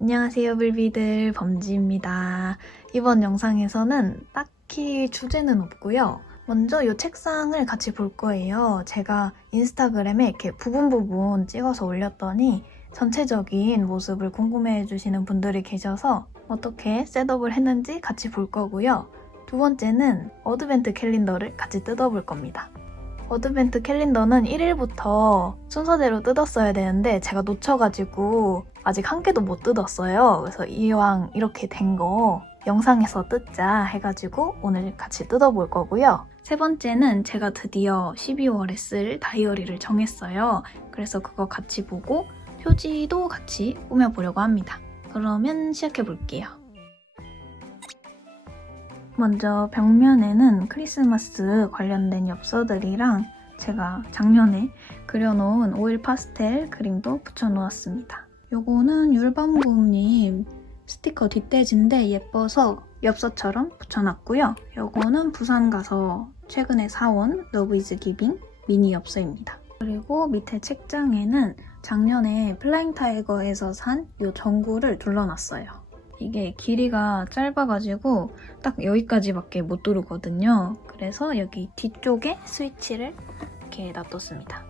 안녕하세요, 불비들. 범지입니다. 이번 영상에서는 딱히 주제는 없고요. 먼저 이 책상을 같이 볼 거예요. 제가 인스타그램에 이렇게 부분 부분 찍어서 올렸더니 전체적인 모습을 궁금해 해 주시는 분들이 계셔서 어떻게 셋업을 했는지 같이 볼 거고요. 두 번째는 어드벤트 캘린더를 같이 뜯어볼 겁니다. 어드벤트 캘린더는 1일부터 순서대로 뜯었어야 되는데 제가 놓쳐가지고 아직 한 개도 못 뜯었어요. 그래서 이왕 이렇게 된 거 영상에서 뜯자 해가지고 오늘 같이 뜯어볼 거고요. 세 번째는 제가 드디어 12월에 쓸 다이어리를 정했어요. 그래서 그거 같이 보고 표지도 같이 꾸며보려고 합니다. 그러면 시작해 볼게요. 먼저 벽면에는 크리스마스 관련된 엽서들이랑 제가 작년에 그려놓은 오일 파스텔 그림도 붙여놓았습니다. 요거는 율밤부님 스티커 뒷돼지인데 예뻐서 엽서처럼 붙여놨고요. 요거는 부산 가서 최근에 사온 러브 이즈 기빙 미니 엽서입니다. 그리고 밑에 책장에는 작년에 플라잉 타이거에서 산 요 전구를 둘러놨어요. 이게 길이가 짧아가지고 딱 여기까지밖에 못 두르거든요. 그래서 여기 뒤쪽에 스위치를 이렇게 놔뒀습니다.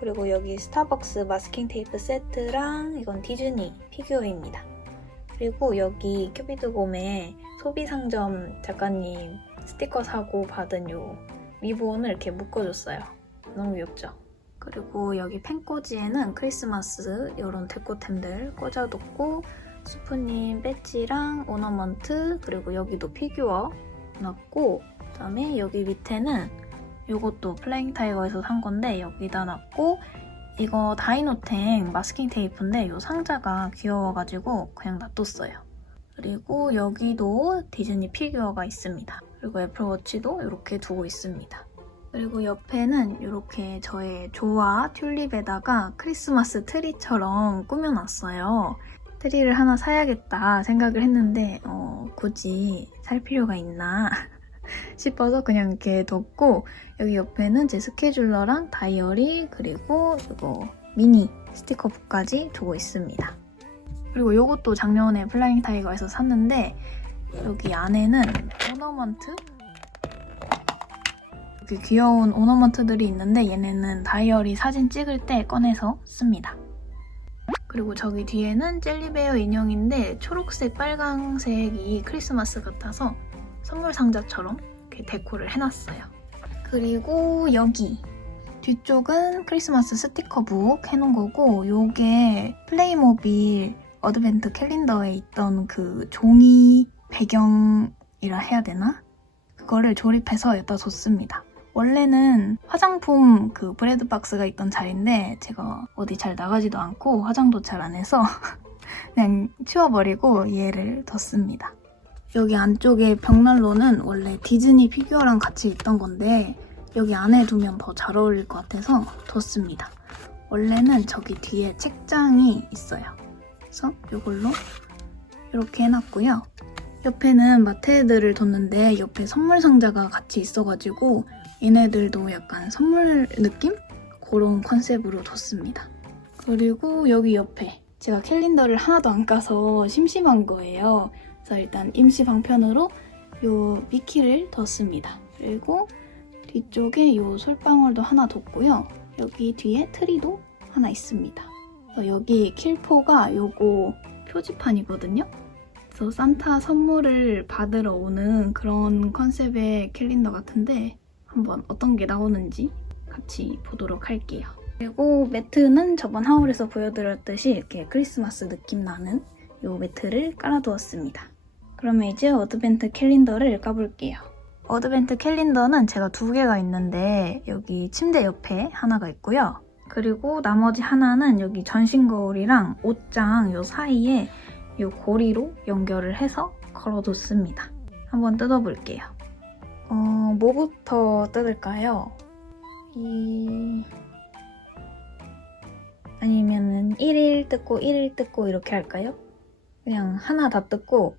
그리고 여기 스타벅스 마스킹 테이프 세트랑 이건 디즈니 피규어입니다. 그리고 여기 큐비드 곰의 소비상점 작가님 스티커 사고 받은 요 미부원을 이렇게 묶어줬어요. 너무 귀엽죠? 그리고 여기 펜꽂이에는 크리스마스 이런 데코템들 꽂아뒀고 수프님 배지랑 오너먼트 그리고 여기도 피규어 놨고 그다음에 여기 밑에는 이것도 플레잉 타이거에서 산 건데 여기다 놨고 이거 다이노탱 마스킹 테이프인데 이 상자가 귀여워가지고 그냥 놔뒀어요. 그리고 여기도 디즈니 피규어가 있습니다. 그리고 애플워치도 이렇게 두고 있습니다. 그리고 옆에는 이렇게 저의 조화 튤립에다가 크리스마스 트리처럼 꾸며놨어요. 트리를 하나 사야겠다 생각을 했는데 어, 굳이 살 필요가 있나 싶어서 그냥 이렇게 뒀고 여기 옆에는 제 스케줄러랑 다이어리 그리고 이거 미니 스티커 북까지 두고 있습니다. 그리고 이것도 작년에 플라잉 타이거에서 샀는데 여기 안에는 오너먼트 이렇게 귀여운 오너먼트들이 있는데 얘네는 다이어리 사진 찍을 때 꺼내서 씁니다. 그리고 저기 뒤에는 젤리베어 인형인데 초록색, 빨강색이 크리스마스 같아서 선물 상자처럼 이렇게 데코를 해놨어요. 그리고 여기 뒤쪽은 크리스마스 스티커북 해놓은 거고 요게 플레이모빌 어드벤트 캘린더에 있던 그 종이 배경이라 해야 되나? 그거를 조립해서 여기다 뒀습니다. 원래는 화장품 그 브레드 박스가 있던 자리인데 제가 어디 잘 나가지도 않고 화장도 잘 안 해서 그냥 치워버리고 얘를 뒀습니다. 여기 안쪽에 벽난로는 원래 디즈니 피규어랑 같이 있던 건데 여기 안에 두면 더 잘 어울릴 것 같아서 뒀습니다. 원래는 저기 뒤에 책장이 있어요. 그래서 이걸로 이렇게 해놨고요. 옆에는 마테들을 뒀는데 옆에 선물 상자가 같이 있어가지고 얘네들도 약간 선물 느낌? 그런 컨셉으로 뒀습니다. 그리고 여기 옆에 제가 캘린더를 하나도 안 까서 심심한 거예요. 그래서 일단 임시 방편으로 요 미키를 뒀습니다. 그리고 뒤쪽에 요 솔방울도 하나 뒀고요. 여기 뒤에 트리도 하나 있습니다. 여기 킬포가 요거 표지판이거든요. 그래서 산타 선물을 받으러 오는 그런 컨셉의 캘린더 같은데 한번 어떤 게 나오는지 같이 보도록 할게요. 그리고 매트는 저번 하울에서 보여드렸듯이 이렇게 크리스마스 느낌 나는 이 매트를 깔아두었습니다. 그러면 이제 어드벤트 캘린더를 까볼게요. 어드벤트 캘린더는 제가 두 개가 있는데 여기 침대 옆에 하나가 있고요. 그리고 나머지 하나는 여기 전신 거울이랑 옷장 요 사이에 이 고리로 연결을 해서 걸어뒀습니다. 한번 뜯어볼게요. 어, 뭐부터 뜯을까요? 이... 아니면은 1일 뜯고 1일 뜯고 이렇게 할까요? 그냥 하나 다 뜯고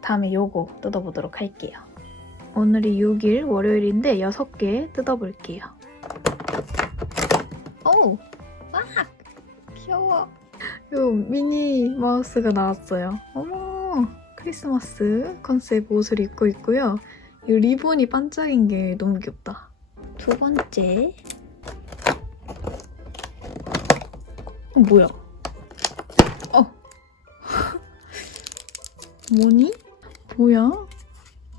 다음에 요거 뜯어보도록 할게요. 오늘이 6일 월요일인데 6개 뜯어볼게요. 오! 와! 귀여워. 요 미니 마우스가 나왔어요. 어머, 크리스마스 컨셉 옷을 입고 있고요. 이 리본이 반짝인 게 너무 귀엽다. 두 번째. 어, 뭐야? 어. 뭐니? 뭐야?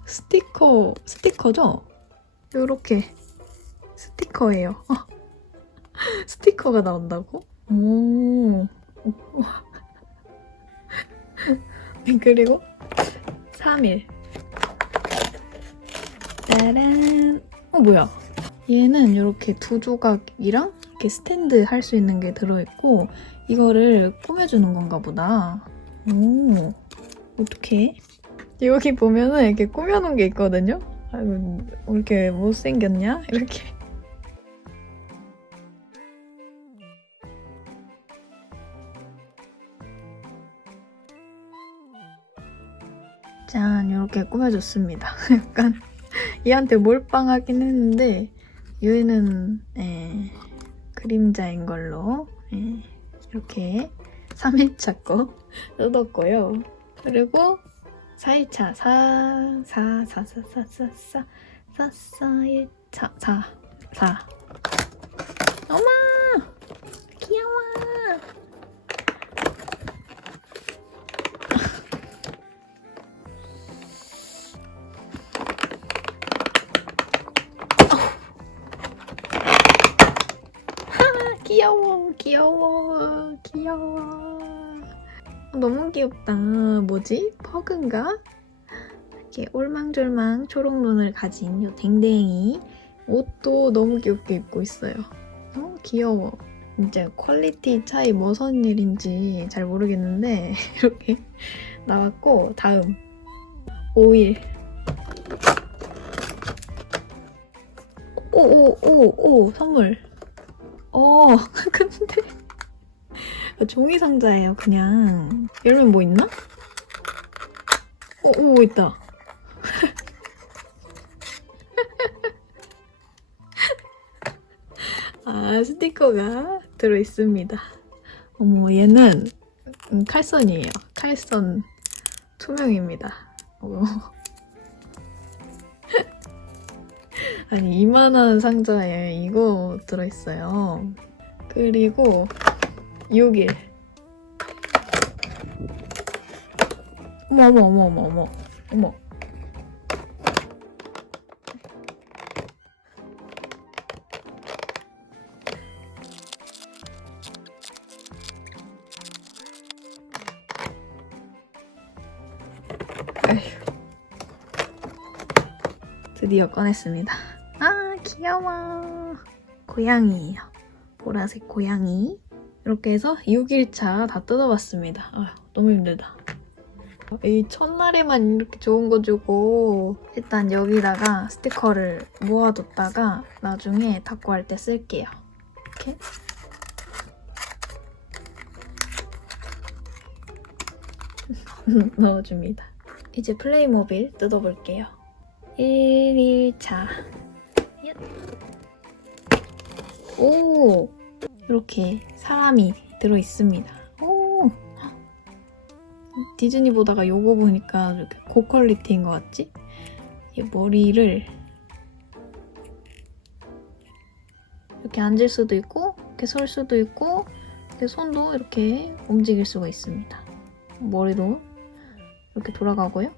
스티커, 스티커죠? 요렇게 스티커예요. 어. 스티커가 나온다고? 오. 그리고 3일. 짜란. 어, 뭐야? 얘는 이렇게 두 조각이랑 이렇게 스탠드 할 수 있는 게 들어있고, 이거를 꾸며주는 건가 보다. 오. 어떡해? 여기 보면은 이렇게 꾸며놓은 게 있거든요? 아이고, 왜 이렇게 못생겼냐? 이렇게. 짠, 이렇게 꾸며줬습니다. 약간 얘한테 몰빵하긴 했는데 얘는 예, 그림자인 걸로 예, 이렇게 3일차 거 뜯었고요. 그리고 4일차 4, 4, 4, 4, 4, 4, 4, 4, 4, 1차 4, 4 엄마! 귀여워! 귀여워, 귀여워, 귀여워. 너무 귀엽다. 뭐지? 퍼그인가? 이렇게 올망졸망 초록 눈을 가진 요 댕댕이 옷도 너무 귀엽게 입고 있어요. 어, 귀여워. 이제 퀄리티 차이 뭐선 일인지 잘 모르겠는데 이렇게 나왔고 다음 5일 오오 오 오 선물 어, 근데 종이 상자예요, 그냥. 열면 뭐 있나? 오, 오, 있다. 아, 스티커가 들어있습니다. 어머, 얘는 음, 칼선이에요. 칼선 투명입니다. 어. 아니, 이만한 상자에 이거 들어있어요. 그리고 6일. 어머, 어머, 어머, 어머, 어머. 어머. 드디어 꺼냈습니다. 아, 귀여워. 고양이에요. 보라색 고양이. 이렇게 해서 6일차 다 뜯어봤습니다. 아휴, 너무 힘들다. 이 첫날에만 이렇게 좋은 거 주고 일단 여기다가 스티커를 모아뒀다가 나중에 닦고 할 때 쓸게요. 이렇게 넣어줍니다. 이제 플레이모빌 뜯어볼게요. 1일차 오! 이렇게 사람이 들어있습니다. 오! 디즈니 보다가 요거 보니까 이렇게 고퀄리티인 것 같지? 이 머리를 이렇게 앉을 수도 있고 이렇게 설 수도 있고 이렇게 손도 이렇게 움직일 수가 있습니다. 머리도 이렇게 돌아가고요.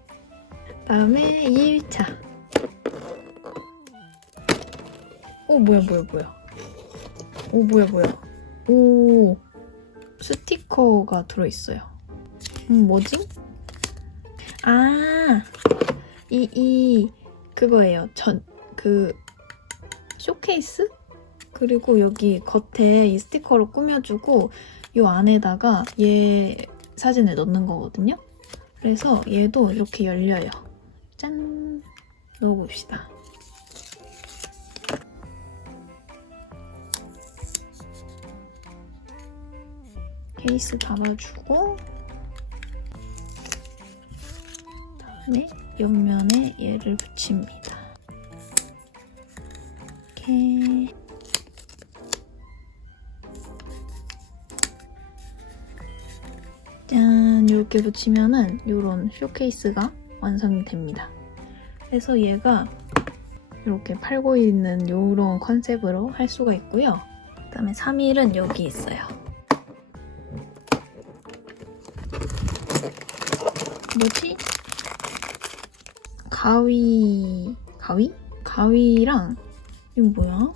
다음에 2일차 오 뭐야 뭐야 뭐야 오 뭐야 뭐야 오 스티커가 들어있어요 음 뭐지? 아 이, 이 그거예요. 전 그 쇼케이스? 그리고 여기 겉에 이 스티커로 꾸며주고 이 안에다가 얘 사진을 넣는 거거든요. 그래서 얘도 이렇게 열려요. 짠! 넣어봅시다. 케이스 담아주고 다음에 옆면에 얘를 붙입니다. 이렇게 짠 이렇게 붙이면은 이런 쇼케이스가 완성이 됩니다. 그래서 얘가 이렇게 팔고 있는 이런 컨셉으로 할 수가 있고요. 그 다음에 3일은 여기 있어요. 뭐지? 가위 가위? 가위랑 이거 뭐야?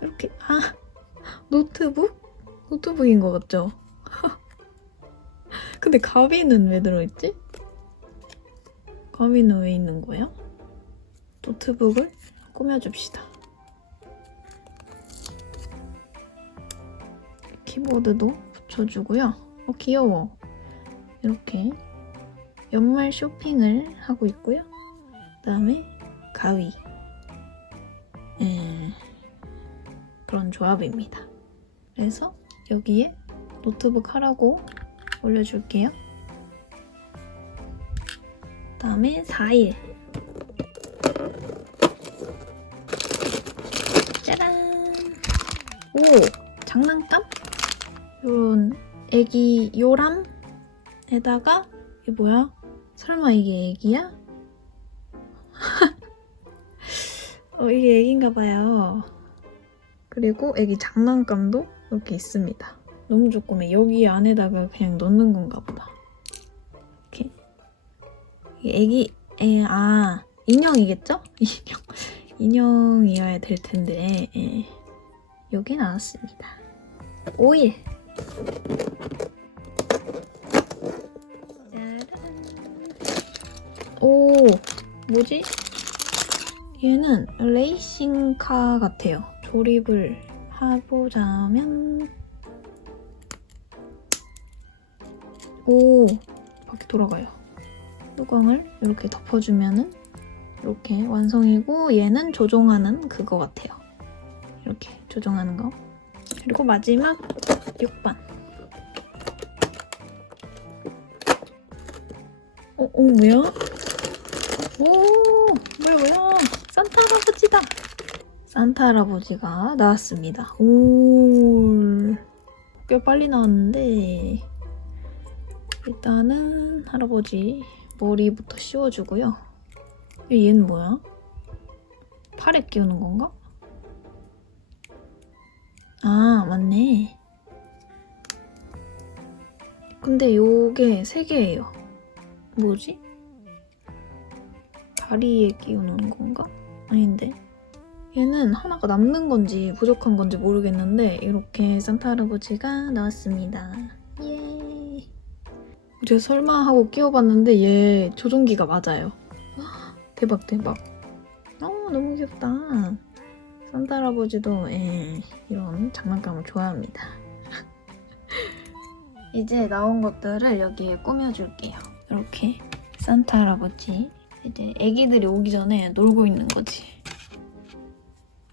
이렇게 아 노트북? 노트북인 것 같죠? 근데 가위는 왜 들어있지? 가위는 왜 있는 거야? 노트북을 꾸며줍시다. 키보드도 붙여주고요. 어, 귀여워. 이렇게 연말 쇼핑을 하고 있고요. 그 다음에 가위. 음, 그런 조합입니다. 그래서 여기에 노트북 하라고 올려줄게요. 그 다음에 4일. 짜란. 오, 장난감? 요런 애기 요람에다가 이게 뭐야? 설마 이게 애기야? 어, 이게 애기인가 봐요. 그리고 애기 장난감도 이렇게 있습니다. 너무 조그매. 여기 안에다가 그냥 넣는 건가 보다. 이렇게. 애기, 에, 아, 인형이겠죠? 인형. 인형이어야 될 텐데, 예. 여기 나왔습니다. 오일. 오, 뭐지? 얘는 레이싱카 같아요. 조립을 해보자면 오 바퀴 돌아가요. 뚜껑을 이렇게 덮어주면은 이렇게 완성이고 얘는 조종하는 그거 같아요. 이렇게 조종하는 거. 그리고 마지막 6번. 어, 어 뭐야? 오, 뭐야 뭐야? 산타 할아버지다. 산타 할아버지가 나왔습니다. 오, 꽤 빨리 나왔는데 일단은 할아버지 머리부터 씌워주고요. 얘는 뭐야? 팔에 끼우는 건가? 아, 맞네. 근데 요게 세 개예요. 뭐지? 다리에 끼우는 건가? 아닌데. 얘는 하나가 남는 건지 부족한 건지 모르겠는데 이렇게 산타 할아버지가 나왔습니다. 예. 제가 설마 하고 끼워봤는데 얘 조종기가 맞아요. 대박 대박. 어 너무 귀엽다. 산타 할아버지도 예, 이런 장난감을 좋아합니다. 이제 나온 것들을 여기에 꾸며줄게요. 이렇게 산타 할아버지 이제 애기들이 오기 전에 놀고 있는 거지.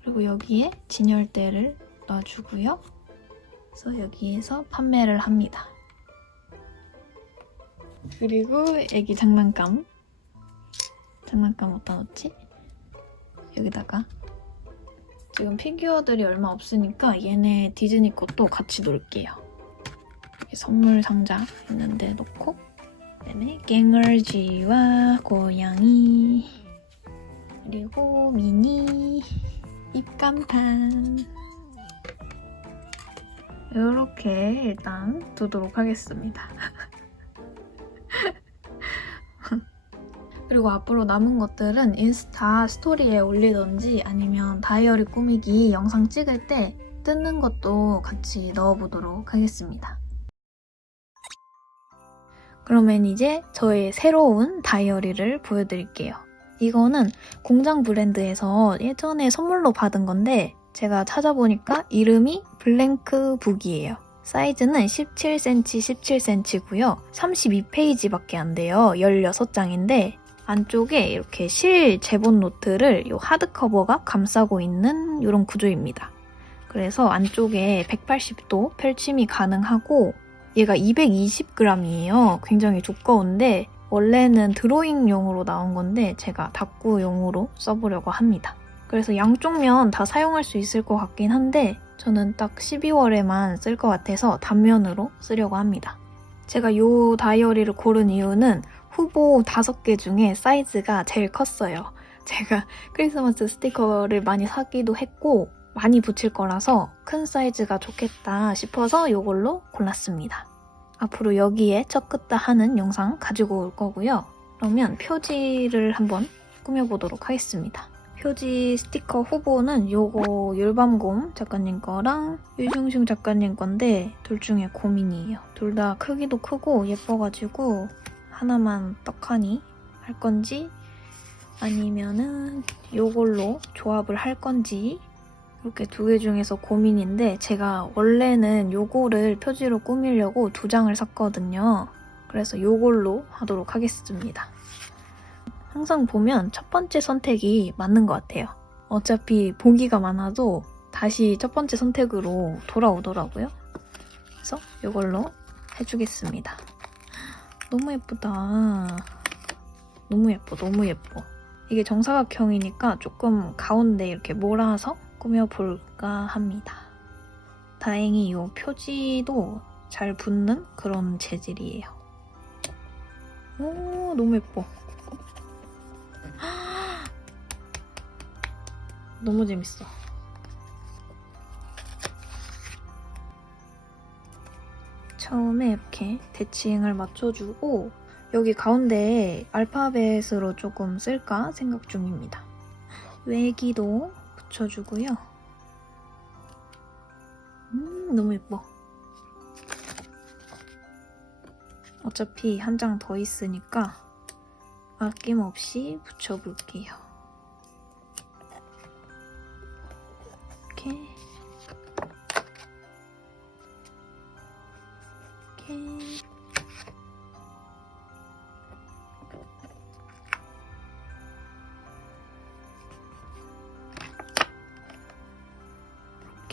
그리고 여기에 진열대를 놔주고요. 그래서 여기에서 판매를 합니다. 그리고 애기 장난감. 장난감 어디다 놓지? 여기다가 지금 피규어들이 얼마 없으니까 얘네 디즈니 것도 같이 놓을게요. 선물 상자 있는데 놓고 그다음에 갱얼쥐와 고양이 그리고 미니 입간판 이렇게 일단 두도록 하겠습니다. 그리고 앞으로 남은 것들은 인스타 스토리에 올리던지 아니면 다이어리 꾸미기 영상 찍을 때 뜯는 것도 같이 넣어보도록 하겠습니다. 그러면 이제 저의 새로운 다이어리를 보여드릴게요. 이거는 공장 브랜드에서 예전에 선물로 받은 건데 제가 찾아보니까 이름이 블랭크 북이에요. 사이즈는 17cm, 17cm고요. 32페이지밖에 안 돼요. 16장인데 안쪽에 이렇게 실 제본 노트를 이 하드커버가 감싸고 있는 이런 구조입니다. 그래서 안쪽에 180도 펼침이 가능하고 얘가 220g이에요. 굉장히 두꺼운데 원래는 드로잉용으로 나온 건데 제가 다꾸용으로 써보려고 합니다. 그래서 양쪽 면 다 사용할 수 있을 것 같긴 한데 저는 딱 12월에만 쓸 것 같아서 단면으로 쓰려고 합니다. 제가 이 다이어리를 고른 이유는 후보 5개 중에 사이즈가 제일 컸어요. 제가 크리스마스 스티커를 많이 사기도 했고 많이 붙일 거라서 큰 사이즈가 좋겠다 싶어서 이걸로 골랐습니다. 앞으로 여기에 척긋다 하는 영상 가지고 올 거고요. 그러면 표지를 한번 꾸며보도록 하겠습니다. 표지 스티커 후보는 요거 율밤곰 작가님 거랑 유중슝 작가님 건데 둘 중에 고민이에요. 둘 다 크기도 크고 예뻐가지고 하나만 떡하니 할 건지 아니면은 요걸로 조합을 할 건지 이렇게 두 개 중에서 고민인데 제가 원래는 요거를 표지로 꾸미려고 두 장을 샀거든요. 그래서 요걸로 하도록 하겠습니다. 항상 보면 첫 번째 선택이 맞는 것 같아요. 어차피 보기가 많아도 다시 첫 번째 선택으로 돌아오더라고요. 그래서 이걸로 해주겠습니다. 너무 예쁘다. 너무 예뻐, 너무 예뻐. 이게 정사각형이니까 조금 가운데 이렇게 몰아서 꾸며볼까 합니다. 다행히 이 표지도 잘 붙는 그런 재질이에요. 오, 너무 예뻐. 너무 재밌어. 처음에 이렇게 대칭을 맞춰주고 여기 가운데에 알파벳으로 조금 쓸까 생각 중입니다. 외기도 붙여주고요. 음, 너무 예뻐. 어차피 한 장 더 있으니까 아낌없이 붙여볼게요.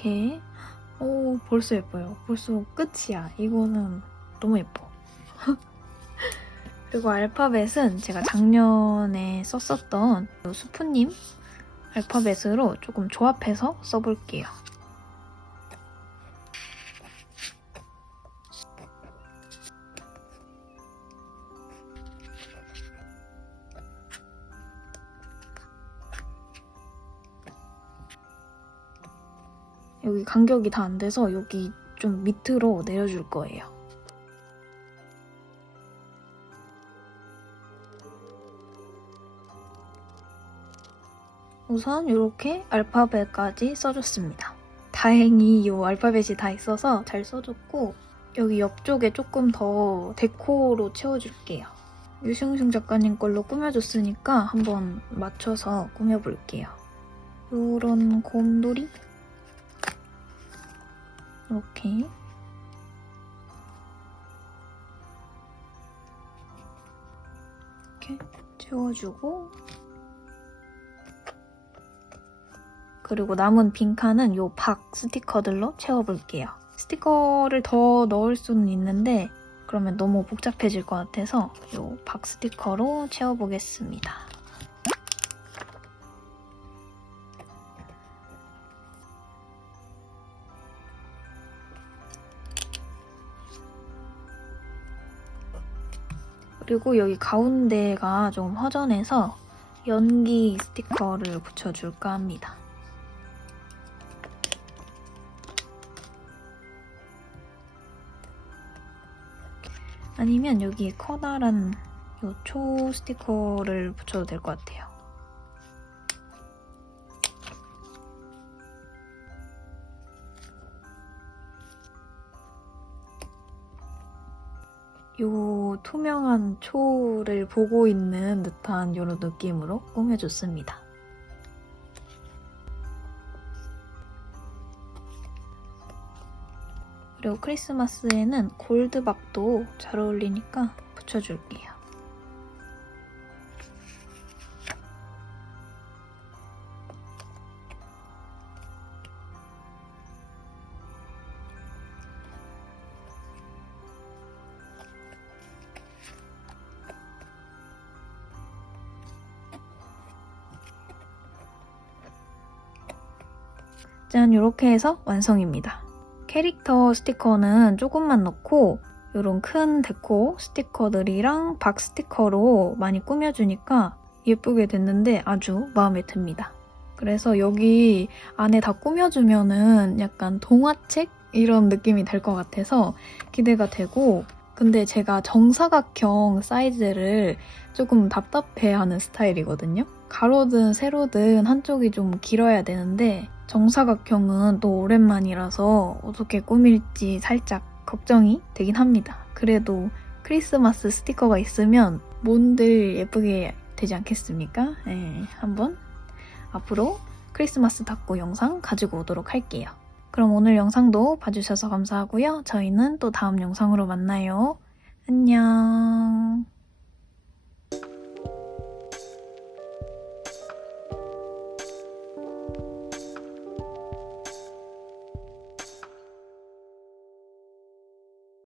이렇게 오 벌써 예뻐요. 벌써 끝이야. 이거는 너무 예뻐. 그리고 알파벳은 제가 작년에 썼었던 그 수프님 알파벳으로 조금 조합해서 써볼게요. 여기 간격이 다 안 돼서 여기 좀 밑으로 내려줄 거예요. 우선 이렇게 알파벳까지 써줬습니다. 다행히 이 알파벳이 다 있어서 잘 써줬고 여기 옆쪽에 조금 더 데코로 채워줄게요. 유승승 작가님 걸로 꾸며줬으니까 한번 맞춰서 꾸며볼게요. 이런 곰돌이 이렇게 이렇게 채워주고 그리고 남은 빈 칸은 요 박 스티커들로 채워볼게요. 스티커를 더 넣을 수는 있는데 그러면 너무 복잡해질 것 같아서 요 박 스티커로 채워보겠습니다. 그리고 여기 가운데가 좀 허전해서 연기 스티커를 붙여줄까 합니다. 아니면 여기에 커다란 요 초 스티커를 붙여도 될 것 같아요. 요 투명한 초를 보고 있는 듯한 이런 느낌으로 꾸며줬습니다. 그리고 크리스마스에는 골드박도 잘 어울리니까 붙여줄게요. 짠 이렇게 해서 완성입니다. 캐릭터 스티커는 조금만 넣고 이런 큰 데코 스티커들이랑 박 스티커로 많이 꾸며주니까 예쁘게 됐는데 아주 마음에 듭니다. 그래서 여기 안에 다 꾸며주면은 약간 동화책 이런 느낌이 될 것 같아서 기대가 되고 근데 제가 정사각형 사이즈를 조금 답답해하는 스타일이거든요. 가로든 세로든 한쪽이 좀 길어야 되는데 정사각형은 또 오랜만이라서 어떻게 꾸밀지 살짝 걱정이 되긴 합니다. 그래도 크리스마스 스티커가 있으면 뭔들 예쁘게 되지 않겠습니까? 네, 한번 앞으로 크리스마스 닭고 영상 가지고 오도록 할게요. 그럼 오늘 영상도 봐주셔서 감사하고요. 저희는 또 다음 영상으로 만나요. 안녕.